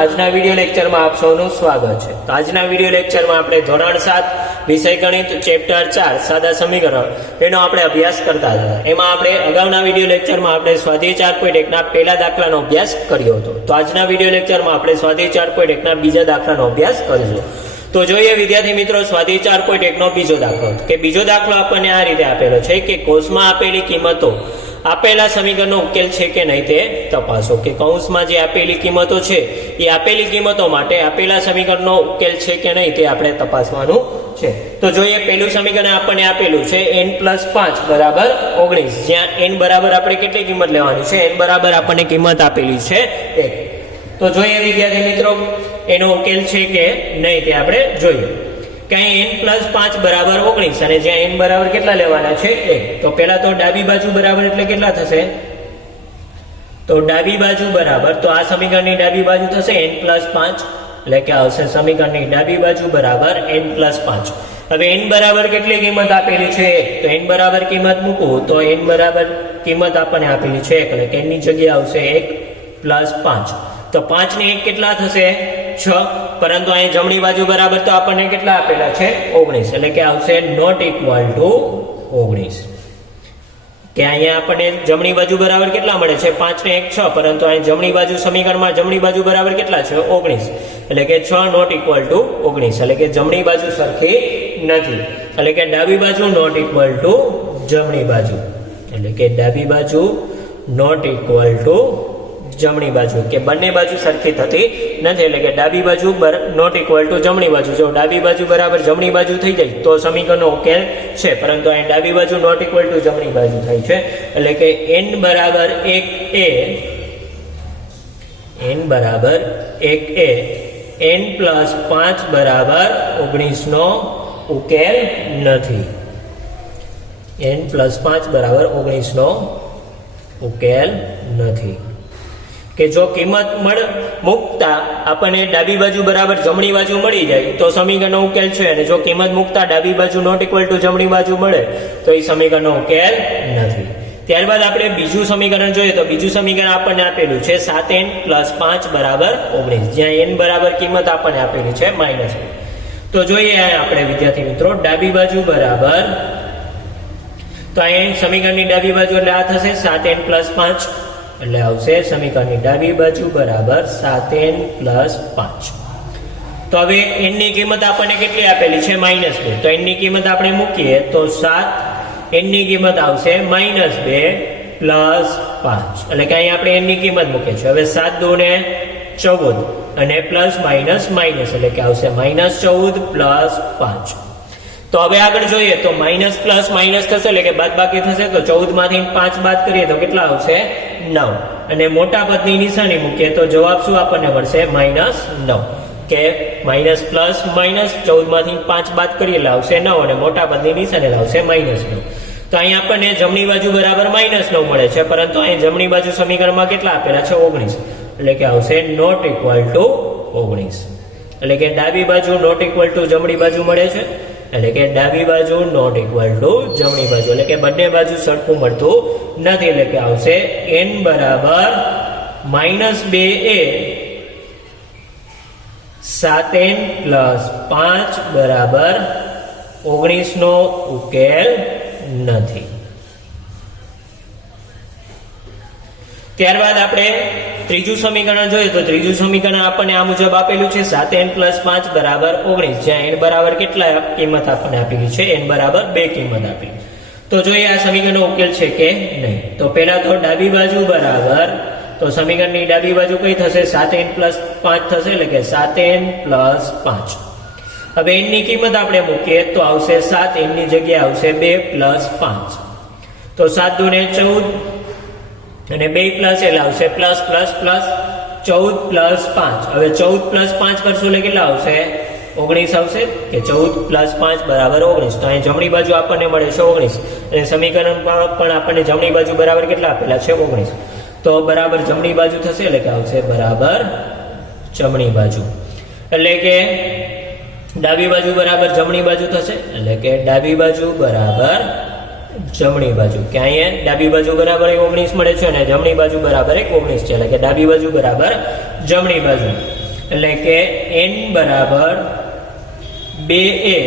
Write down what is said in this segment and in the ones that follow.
આજના વિડિયો લેક્ચરમાં આપ સૌનું સ્વાગત છે। તો આજના વિડિયો લેક્ચરમાં આપણે ધોરણ 7 વિષય ગણિત ચેપ્ટર 4 સાદા સમીકરણ એનો આપણે અભ્યાસ કરતા હતા। એમાં આપણે અગાઉના વિડિયો લેક્ચરમાં આપણે સ્વાધ્યાય 4.1 ના પહેલા દાખલાનો અભ્યાસ કર્યો હતો। તો આજના વિડિયો લેક્ચરમાં આપણે સ્વાધ્યાય 4.1 ના બીજા દાખલાનો અભ્યાસ કરીશું। તો જોઈએ વિદ્યાર્થી મિત્રો સ્વાધ્યાય 4.1 નો બીજો દાખલો કે બીજો દાખલો આપણને આ રીતે આપેલો છે કે કોષમાં આપેલી કિંમતો આપેલા સમીકરણનો ઉકેલ છે કે નહીં તે તપાસો। કે કૌંસમાં જે આપેલી કિંમતો છે એ આપેલી કિંમતો માટે આપેલા સમીકરણનો ઉકેલ છે કે નહીં તે આપણે તપાસવાનું છે। તો જોઈએ પહેલું સમીકરણ આપણને આપેલું છે n+5 બરાબર 19, જ્યાં n બરાબર આપણે કેટલી કિંમત લેવાની છે, n બરાબર આપણને કિંમત આપેલી છે 1। તો જોઈએ વિદ્યાર્થી મિત્રો એનો ઉકેલ છે કે નહીં તે આપણે જોઈએ કે n+5 બરાબર 19 અને જ્યાં n બરાબર કેટલા લેવાના છે 1। તો પહેલા તો ડાબી બાજુ બરાબર એટલે કેટલા થશે, તો ડાબી બાજુ બરાબર, તો આ સમીકરણની ડાબી બાજુ થશે n+5 એટલે કે આવશે સમીકરણની ડાબી બાજુ બરાબર n+5। હવે n બરાબર કેટલી કિંમત આપેલી છે 1, તો n બરાબર કિંમત મૂકવું તો n બરાબર કિંમત આપણને આપેલી છે 1 એટલે કે n ની જગ્યાએ આવશે 1+5। તો 5 ને 1 કેટલા થશે 6, પરંતુ અહીં જમણી બાજુ બરાબર તો આપણને કેટલા આપેલા છે 19 એટલે કે આવશે નોટ ઇક્વલ ટુ 19। કે અહીંયા આપણને જમણી બાજુ બરાબર કેટલા મળે છે 5 ને 1 6, પરંતુ અહીં જમણી બાજુ સમીકરણમાં જમણી બાજુ બરાબર કેટલા છે 19 એટલે કે 6 નોટ ઇક્વલ ટુ 19 એટલે કે જમણી બાજુ સરખી નથી, એટલે કે ડાબી બાજુ નોટ ઇક્વલ ટુ જમણી બાજુ, એટલે કે ડાબી બાજુ નોટ ઇક્વલ ટુ જમણી બાજુ, કે બંને બાજુ સરખી થતી નથી એટલે કે ડાબી બાજુ નોટ ઇક્વલ ટુ જમણી બાજુ। જો ડાબી બાજુ બરાબર જમણી બાજુ થઈ જાય તો સમીકરણનો ઉકેલ છે, પરંતુ અહીં ડાબી બાજુ નોટ ઇક્વલ ટુ જમણી બાજુ થાય છે એટલે કે n બરાબર 1 એ n+5 બરાબર 19 નો ઉકેલ નથી, n+5 બરાબર 19 નો ઉકેલ નથી। કે જો કિંમત મૂકતા આપણને ડાબી બાજુ બરાબર જમણી બાજુ મળી જાય તો સમીકરણનો ઉકેલ છે, અને જો કિંમત મૂકતા ડાબી બાજુ નોટ ઇક્વલ ટુ જમણી બાજુ મળે તો એ સમીકરણનો ઉકેલ નથી। ત્યારબાદ આપણે બીજું સમીકરણ જોઈએ તો બીજું સમીકરણ આપણને આપેલું છે 7n+5 બરાબર 19, જ્યાં n બરાબર કિંમત આપણને આપેલી છે -1। તો જોઈએ આપણે વિદ્યાર્થી મિત્રો ડાબી બાજુ બરાબર, તો અહીં સમીકરણની ડાબી બાજુ એટલે આ થશે 7n+5 એટલે આવશે સમીકરણની ડાબી બાજુ બરાબર 7n+5। તો હવે n ની કિંમત આપણને કેટલી આપેલી છે -2, તો n ની કિંમત આપણે મૂકીએ તો 7, n ની કિંમત આવશે -2 + 5 એટલે કે અહીં આપણે n ની કિંમત મૂકીએ છીએ। હવે 7 2 ને 14 અને પ્લસ માઇનસ માઇનસ એટલે કે આવશે -14 + 5। તો હવે આગળ જોઈએ તો માઇનસ પ્લસ માઇનસ થશે એટલે કે બાદબાકી થશે, તો 14 માંથી 5 બાદ કરીએ તો કેટલા આવશે 9, અને મોટા પદની નિશાની મૂકીએ તો જવાબ શું આપણને મળશે -9, કે માઇનસ પ્લસ માઇનસ 14 માંથી 5 બાદ કરીએ એટલે આવશે 9 અને મોટા પદની નિશાની આવશે -9। તો અહીં આપણને જમણી બાજુ બરાબર -9 મળે છે, પરંતુ અહીં જમણી બાજુ સમીકરણમાં કેટલા આપેલા છે 19 એટલે કે આવશે નોટ ઇક્વલ ટુ 19, એટલે કે ડાબી બાજુ નોટ ઇક્વલ ટુ જમણી બાજુ મળે છે, એટલે કે ડાબી બાજુ નોટ ઇક્વલ ટુ જમણી બાજુ, એટલે કે બંને બાજુ સરખું મળતું નથી, એટલે કે આવશે n બરાબર -2 એ 7n+5 બરાબર 19 નો ઉકેલ નથી। ત્યારબાદ આપણે ત્રીજું સમીકરણ જોઈએ તો ત્રીજું સમીકરણ આપણને આ મુજબ આપેલું છે 7n+5 બરાબર 19, જ્યાં n બરાબર કેટલા કિંમત આપણને આપેલી છે, n બરાબર 2 કિંમત આપેલી। તો જોઈએ આ સમીકરણનો ઉકેલ છે કે નહીં। તો પહેલા તો ડાબી બાજુ બરાબર, તો સમીકરણની ડાબી બાજુ કઈ થશે 7n+5 થશે એટલે કે 7n+5। હવે n ની કિંમત આપણે મૂકીએ તો આવશે 7, n ની જગ્યાએ આવશે 2 + 5, તો 7 2 ને 14 અને 2 પ્લસ એટલે આવશે પ્લસ પ્લસ પ્લસ 14 + 5। હવે 14 + 5 કરશું એટલે કેટલા આવશે 19 આવશે, કે 14 + 5 બરાબર 19। તો અહીં જમણી બાજુ આપણને મળે છે 19 અને સમીકરણમાં પણ આપણને જમણી બાજુ બરાબર કેટલા આપેલા છે 19, તો બરાબર જમણી બાજુ થશે એટલે કે આવશે બરાબર જમણી બાજુ, એટલે કે ડાબી બાજુ બરાબર જમણી બાજુ થશે એટલે કે ડાબી બાજુ બરાબર જમણી બાજુ, કે અહીંયા ડાબી બાજુ બરાબર 19 મળે છે અને જમણી બાજુ બરાબર 19 છે, એટલે કે ડાબી બાજુ બરાબર જમણી બાજુ। એટલે કે n બરાબર 2a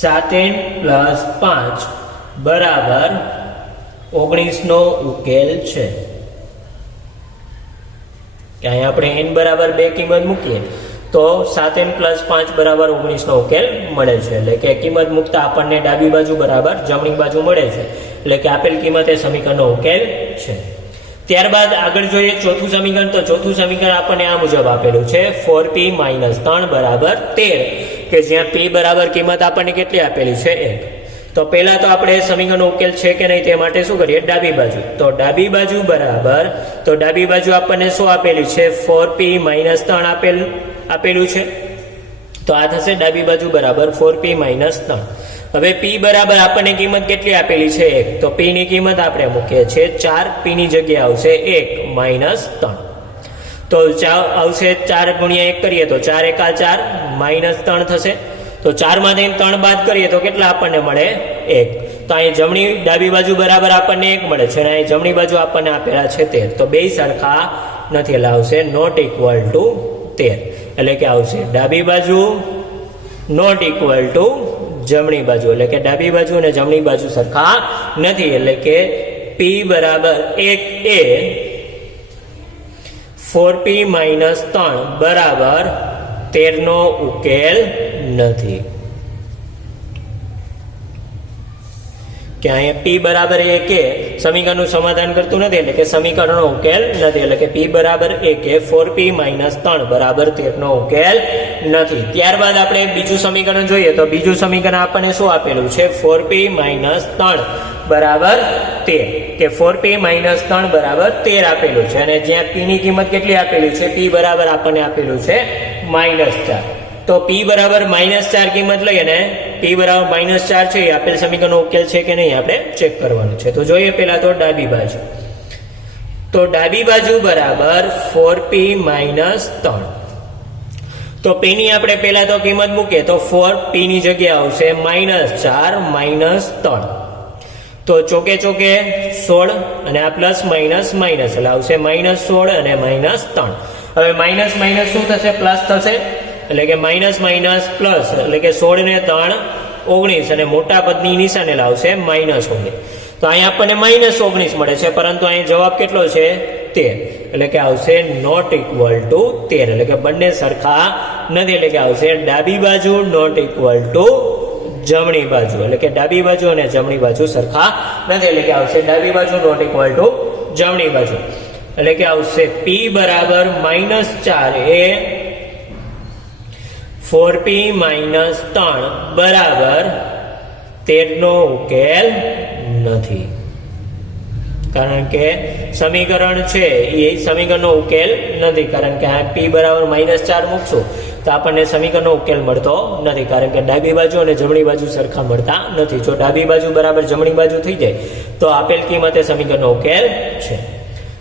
7n પ્લસ 5 બરાબર 19 નો ઉકેલ છે. કે અહીં આપણે n બરાબર 2 કિંમત મૂકીએ તો 7n પ્લસ 5 બરાબર 19 નો ઉકેલ મળે છે. એટલે કે કિંમત મૂકતા આપણને ડાબી બાજુ બરાબર જમણી બાજુ મળે છે. એટલે કે આપેલ કિંમત એ સમીકરણનો ઉકેલ છે. ત્યારબાદ આગળ જોઈએ ચોથું સમીકરણ. તો ચોથું સમીકરણ આપણને આ મુજબ આપેલું છે 4p - 3 બરાબર 13, કે જ્યાં p બરાબર કિંમત આપણને કેટલી આપેલી છે 1. તો પહેલા તો આપણે સમીકરણનો ઉકેલ છે કે નહીં તે માટે શું કરીએ, ડાબી બાજુ. તો ડાબી બાજુ બરાબર, તો ડાબી બાજુ આપણને શું આપેલી છે 4p - 3 આપેલું છે. તો આ થશે ડાબી બાજુ બરાબર 4p - 3. હવે p બરાબર આપણને કિંમત કેટલી આપેલી છે 1. તો p ની કિંમત આપણે મૂકીએ છીએ 4, p ની જગ્યાએ આવશે 1 - 3. તો આવશે 4 × 1 કરીએ તો 4 × 4 - 3 થશે. તો 4 માંથી 3 બાદ કરીએ તો કેટલા આપણને મળે 1. તો અહીં જમણી ડાબી બાજુ બરાબર આપણને 1 મળે છે અને અહીં જમણી બાજુ આપણને આપેલા છે 13. તો બે સરખા નથી, એટલે આવશે નોટ ઇક્વલ ટુ 13. એટલે કે આવશે ડાબી બાજુ નોટ ઇક્વલ ટુ જમણી બાજુ. એટલે કે ડાબી બાજુ અને જમણી બાજુ સરખા નથી. એટલે કે p બરાબર 1 એ 4p - 3 બરાબર 13 નો ઉકેલ નથી. કે અહીંયા p બરાબર 1 એ સમીકરણનું સમાધાન કરતું નથી, એટલે કે સમીકરણનો ઉકેલ નથી. એટલે કે p બરાબર 1 એ 4p - 3 બરાબર 13 નો ઉકેલ નથી. ત્યારબાદ આપણે બીજું સમીકરણ જોઈએ. તો બીજું સમીકરણ આપણને શું આપેલું છે 4p - 3 બરાબર 13, કે 4p - 3 બરાબર 13 આપેલું છે. અને જ્યાં p ની કિંમત કેટલી આપેલી છે, p બરાબર આપણને આપેલું છે -4. તો p બરાબર -4 કિંમત લઈએ ને p બરાબર -4 છે એ આપેલ સમીકરણનો ઉકેલ છે કે નહીં આપણે ચેક કરવાનું છે. તો જોઈએ પહેલા તો ડાબી બાજુ. તો ડાબી બાજુ બરાબર 4p - 3. તો p ની આપણે પહેલા તો કિંમત મૂકીએ તો 4p ની જગ્યાએ આવશે -4 - 3. તો ચોકે ચોકે 16 અને આ પ્લસ માઇનસ માઇનસ, એટલે આવશે -16 અને -3. હવે માઇનસ માઇનસ શું થશે, પ્લસ થશે. એટલે કે માઇનસ માઇનસ પ્લસ, એટલે કે 16 ને 3 19 અને મોટા પદની નિશાને લાવશે -19. તો અહીંયા આપણને -19 મળે છે, પરંતુ અહીં જવાબ કેટલો છે 13. એટલે કે આવશે નોટ ઇક્વલ ટુ 13. એટલે કે બંને સરખા નથી. એટલે કે આવશે ડાબી બાજુ નોટ ઇક્વલ ટુ જમણી બાજુ. એટલે કે ડાબી બાજુ અને જમણી બાજુ સરખા નથી. એટલે કે આવશે ડાબી બાજુ નોટ ઇક્વલ ટુ જમણી બાજુ. એટલે કે આવશે p બરાબર -4 એ 4p - 3 બરાબર 13 નો ઉકેલ નથી. કારણ કે સમીકરણ છે એ સમીકરણનો ઉકેલ નથી. કારણ કે આ p બરાબર -4 મૂકશું તો આપણને સમીકરણનો ઉકેલ મળતો નથી. કારણ કે ડાબી બાજુ અને જમણી બાજુ સરખા મળતા નથી. જો ડાબી બાજુ બરાબર જમણી બાજુ થઈ જાય તો આપેલ કિંમતે સમીકરણનો ઉકેલ છે.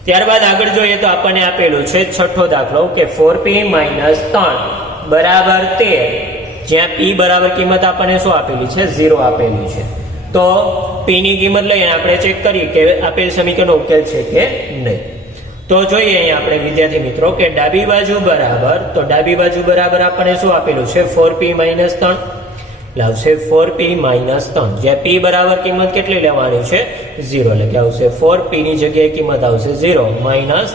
ત્યારબાદ આગળ જોઈએ તો આપણને આપેલું છે છઠ્ઠો દાખલો કે 4p - 3 બરાબર 13, જ્યાં p બરાબર કિંમત આપણને શું આપેલી છે 0 આપેલી છે. તો p ની કિંમત લઈને આપણે ચેક કરીએ કે આપેલ સમીકરણનો ઉકેલ છે કે નહીં. તો જોઈએ અહીંયા આપણે વિદ્યાર્થી મિત્રો કે ડાબી બાજુ બરાબર, તો ડાબી બાજુ બરાબર આપણને શું આપેલું છે 4p - 3. લાવશે 4p - 3, જ્યાં p બરાબર કિંમત કેટલી લેવાની છે 0. એટલે કે આવશે 4p ની જગ્યાએ કિંમત આવશે 0 -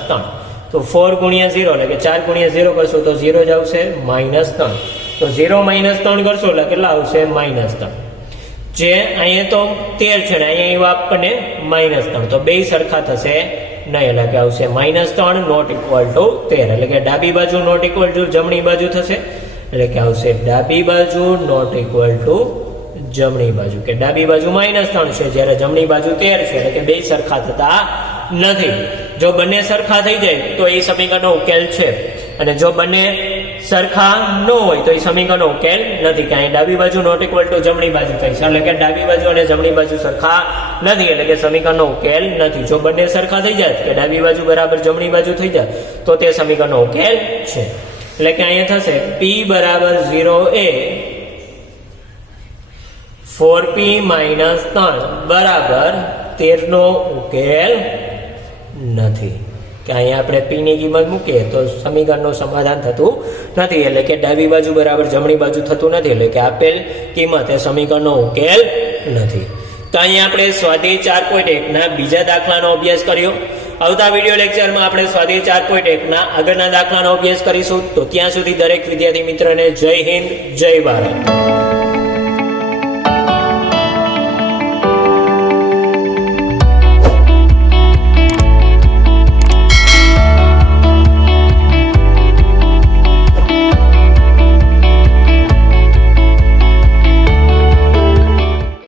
3. તો 4 × 0 એટલે કે 4 × 0 કરશો તો 0 જ આવશે -3. તો 0 - 3 કરશો એટલે કેટલા આવશે -3. જે અહીંયા તો 13 છે ને અહીંયા એવા આપણને -3. તો બે સરખા થશે નહીં. એટલે કે આવશે -3 નોટ ઇક્વલ ટુ 13. એટલે કે ડાબી બાજુ નોટ ઇક્વલ ટુ જમણી બાજુ થશે. એટલે કે આવશે ડાબી બાજુ નોટ ઇક્વલ ટુ જમણી બાજુ. કે ડાબી બાજુ -3 છે જ્યારે જમણી બાજુ 13 છે. એટલે કે બે સરખા થતા નથી. જો બંને સરખા થઈ જાય તો એ સમીકરણનો ઉકેલ છે, અને જો બંને સરખા ન હોય તો એ સમીકરણનો ઉકેલ નથી. કે અહીં ડાબી બાજુ નોટ ઇક્વલ ટુ જમણી બાજુ થઈ છે. એટલે કે ડાબી બાજુ અને જમણી બાજુ સરખા નથી. એટલે કે સમીકરણનો ઉકેલ નથી. જો બંને સરખા થઈ જાય કે ડાબી બાજુ બરાબર જમણી બાજુ થઈ જાય તો તે સમીકરણનો ઉકેલ છે. એટલે કે અહીંયા થશે p બરાબર 0 એ 4p - 3 બરાબર 13 નો ઉકેલ નથી. કે અહીંયા આપણે પીની કિંમત મૂકીએ તો સમીકરણનું સમાધાન થતું નથી, એટલે કે ડાબી બાજુ બરાબર જમણી બાજુ થતું નથી, એટલે કે આપેલ કિંમત એ સમીકરણનો ઉકેલ નથી. તો અહીંયા આપણે સ્વાધ્યાય 4.1 ના બીજા દાખલાનો અભ્યાસ કર્યો. આવતા વિડીયો લેક્ચરમાં આપણે સ્વાધ્યાય 4.1 ના આગળના દાખલાનો અભ્યાસ કરીશું. તો ત્યાં સુધી દરેક વિદ્યાર્થી મિત્રને જય હિન્દ, જય ભારત.